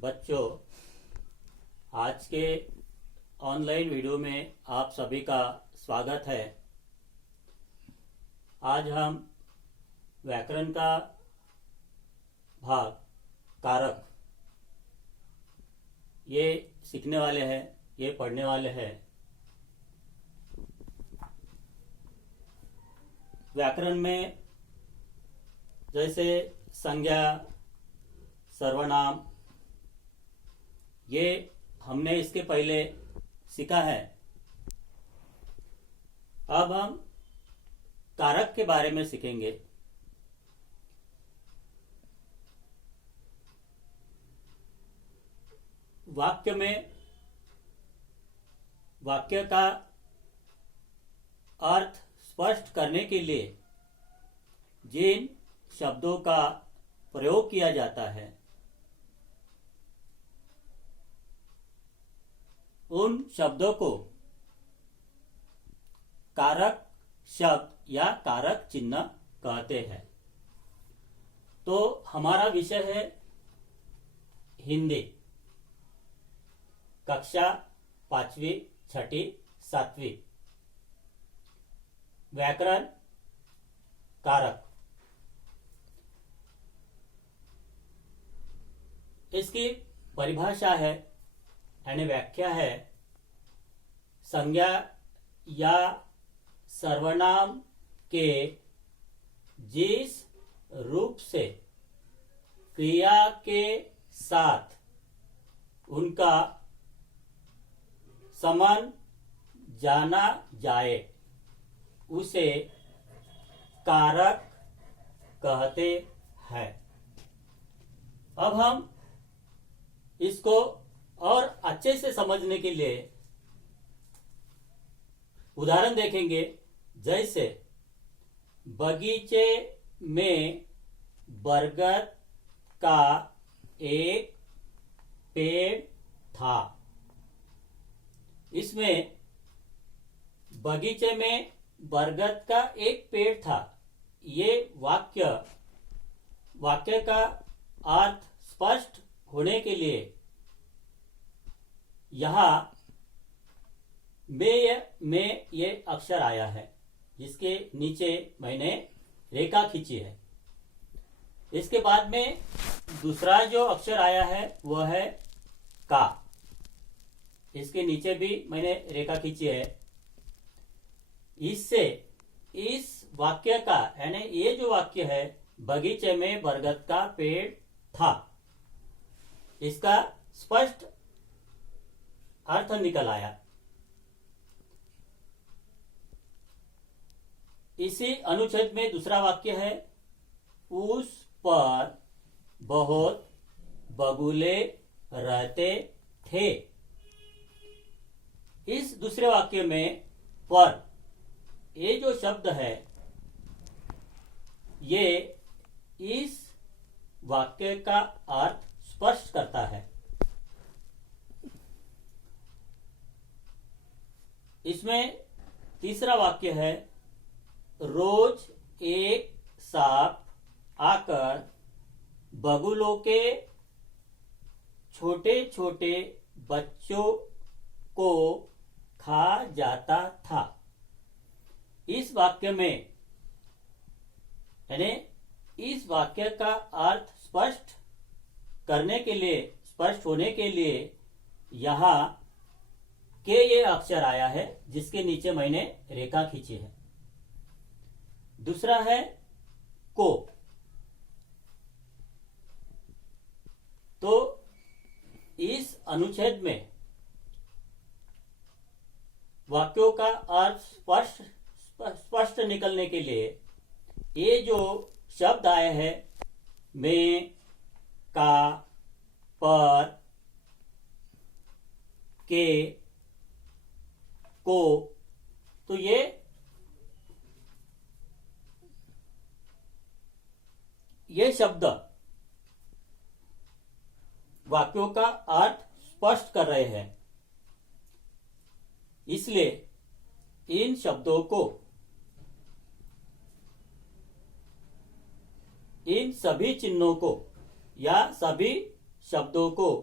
बच्चों, आज के ऑनलाइन वीडियो में आप सभी का स्वागत है। आज हम व्याकरण का भाग कारक ये सीखने वाले हैं, ये पढ़ने वाले हैं। व्याकरण में जैसे संज्ञा, सर्वनाम, ये हमने इसके पहले सीखा है। अब हम कारक के बारे में सीखेंगे। वाक्य में वाक्य का अर्थ स्पष्ट करने के लिए जिन शब्दों का प्रयोग किया जाता है, उन शब्दों को कारक शब्द या कारक चिन्ह कहते हैं। तो हमारा विषय है हिंदी, कक्षा 5वीं, 6ठी, 7वीं, व्याकरण कारक। इसकी परिभाषा है यानी व्याख्या है, संज्ञा या सर्वनाम के जिस रूप से क्रिया के साथ उनका संबंध जाना जाए उसे कारक कहते हैं। अब हम इसको और अच्छे से समझने के लिए उदाहरण देखेंगे। जैसे बगीचे में बरगद का एक पेड़ था। इसमें बगीचे में बरगद का एक पेड़ था। ये वाक्य का अर्थ स्पष्ट होने के लिए यहाँ में ये अक्षर आया है, जिसके नीचे मैंने रेखा खींची है। इसके बाद में दूसरा जो अक्षर आया है वह है का। इसके नीचे भी मैंने रेखा खींची है। इससे इस वाक्य का यानी ये जो वाक्य है, बगीचे में बरगद का पेड़ था, इसका स्पष्ट अर्थ निकल आया। इसी अनुच्छेद में दूसरा वाक्य है, उस पर बहुत बगुले रहते थे। इस दूसरे वाक्य में पर ये जो शब्द है, ये इस वाक्य का अर्थ स्पष्ट करता है। इसमें तीसरा वाक्य है, रोज एक सांप आकर बगुलों के छोटे छोटे बच्चों को खा जाता था। इस वाक्य में यानी इस वाक्य का अर्थ स्पष्ट होने के लिए यहाँ के ये अक्षर आया है, जिसके नीचे मैंने रेखा खींची है। दूसरा है को। तो इस अनुच्छेद में वाक्यों का अर्थ स्पष्ट निकलने के लिए ये जो शब्द आए हैं, में, का, पर, के, को, तो ये शब्द वाक्यों का अर्थ स्पष्ट कर रहे हैं। इसलिए इन शब्दों को, इन सभी चिन्हों को या सभी शब्दों को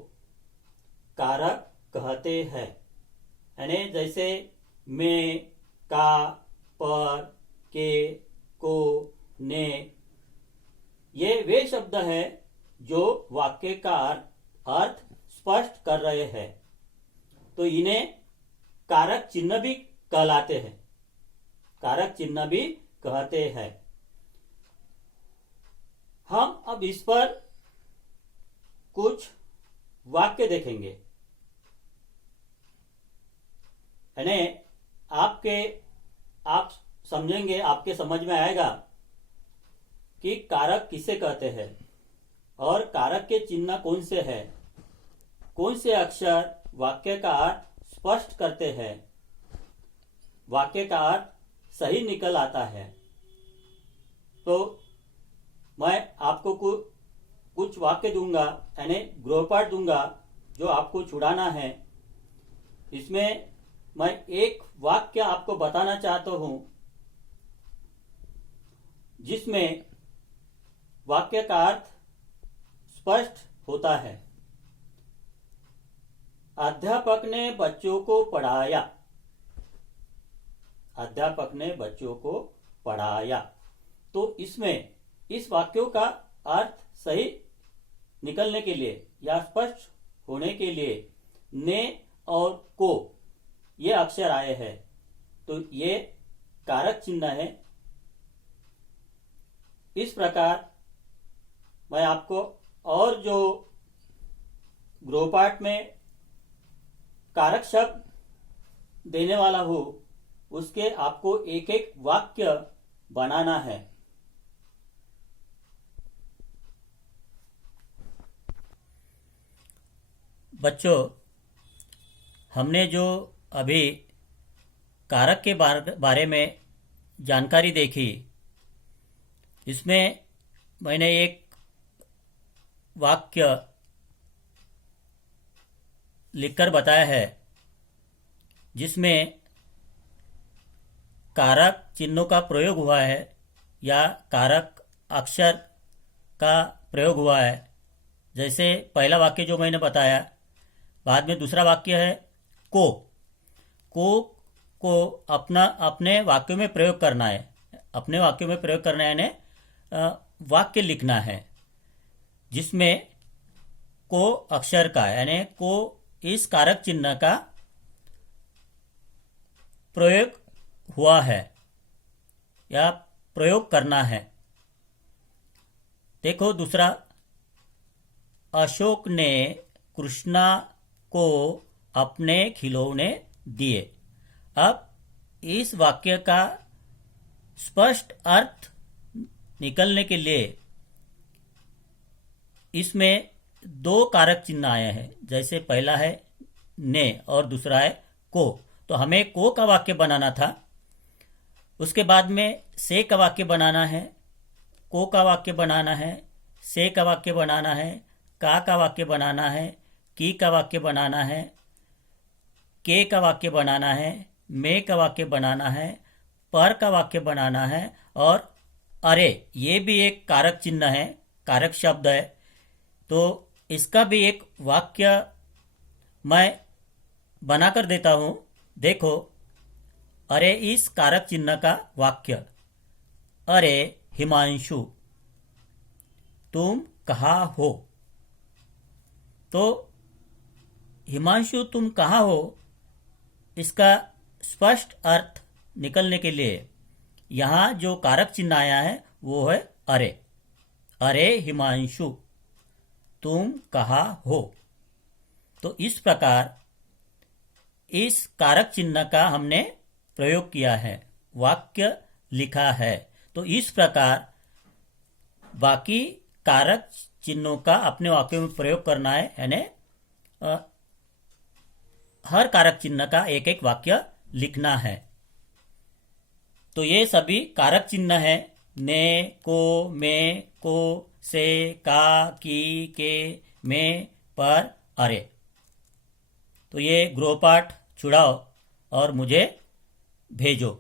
कारक कहते हैं। यानी जैसे में, का, पर, के, को, ने, ये वे शब्द हैं जो वाक्य का अर्थ स्पष्ट कर रहे हैं, तो इन्हें कारक चिन्ह भी कहलाते हैं, कारक चिन्ह भी कहते हैं। हम अब इस पर कुछ वाक्य देखेंगे। यानी आप समझेंगे, आपके समझ में आएगा कि कारक किसे कहते हैं और कारक के चिन्ह कौन से हैं, कौन से अक्षर वाक्य का अर्थ स्पष्ट करते हैं, वाक्य का अर्थ सही निकल आता है। तो मैं आपको कुछ वाक्य दूंगा, यानी गृहपाठ दूंगा जो आपको छुड़ाना है। इसमें मैं एक वाक्य आपको बताना चाहता हूं जिसमें वाक्य का अर्थ स्पष्ट होता है। अध्यापक ने बच्चों को पढ़ाया, अध्यापक ने बच्चों को पढ़ाया। तो इसमें इस वाक्यों का अर्थ सही निकलने के लिए या स्पष्ट होने के लिए ने और को ये अक्षर आए हैं, तो ये कारक चिन्ह है। इस प्रकार मैं आपको और जो गृहपाठ में कारक शब्द देने वाला हूं उसके आपको एक एक वाक्य बनाना है। बच्चों, हमने जो अभी कारक के बारे में जानकारी देखी, इसमें मैंने एक वाक्य लिखकर बताया है जिसमें कारक चिन्हों का प्रयोग हुआ है या कारक अक्षर का प्रयोग हुआ है। जैसे पहला वाक्य जो मैंने बताया, बाद में दूसरा वाक्य है को अपने वाक्यों में प्रयोग करना है, अपने वाक्यों में प्रयोग करना है, यानी वाक्य लिखना है जिसमें को अक्षर का, यानी को इस कारक चिन्ह का प्रयोग हुआ है या प्रयोग करना है। देखो दूसरा, अशोक ने कृष्णा को अपने खिलौने दिए। अब इस वाक्य का स्पष्ट अर्थ निकलने के लिए इसमें दो कारक चिन्ह आए हैं। जैसे पहला है ने और दूसरा है को, तो हमें को का वाक्य बनाना था। उसके बाद में से का वाक्य बनाना है, को का वाक्य बनाना है, से का वाक्य बनाना है, का वाक्य बनाना है, की का वाक्य बनाना है, के का वाक्य बनाना है, में का वाक्य बनाना है, पर का वाक्य बनाना है, और अरे ये भी एक कारक चिन्ह है, कारक शब्द है, तो इसका भी एक वाक्य मैं बनाकर देता हूं। देखो, अरे इस कारक चिन्ह का वाक्य, अरे हिमांशु तुम कहाँ हो। तो हिमांशु तुम कहाँ हो, इसका स्पष्ट अर्थ निकलने के लिए यहाँ जो कारक चिन्ह आया है वो है अरे। अरे हिमांशु तुम कहाँ हो। तो इस प्रकार इस कारक चिन्ह का हमने प्रयोग किया है, वाक्य लिखा है। तो इस प्रकार बाकी कारक चिन्हों का अपने वाक्यों में प्रयोग करना है, यानी हर कारक चिन्ह का एक एक वाक्य लिखना है। तो ये सभी कारक चिन्ह है, ने, को, में, को, से, का, की, के, में, पर, अरे। तो ये गृहपाठ छुड़ाओ और मुझे भेजो।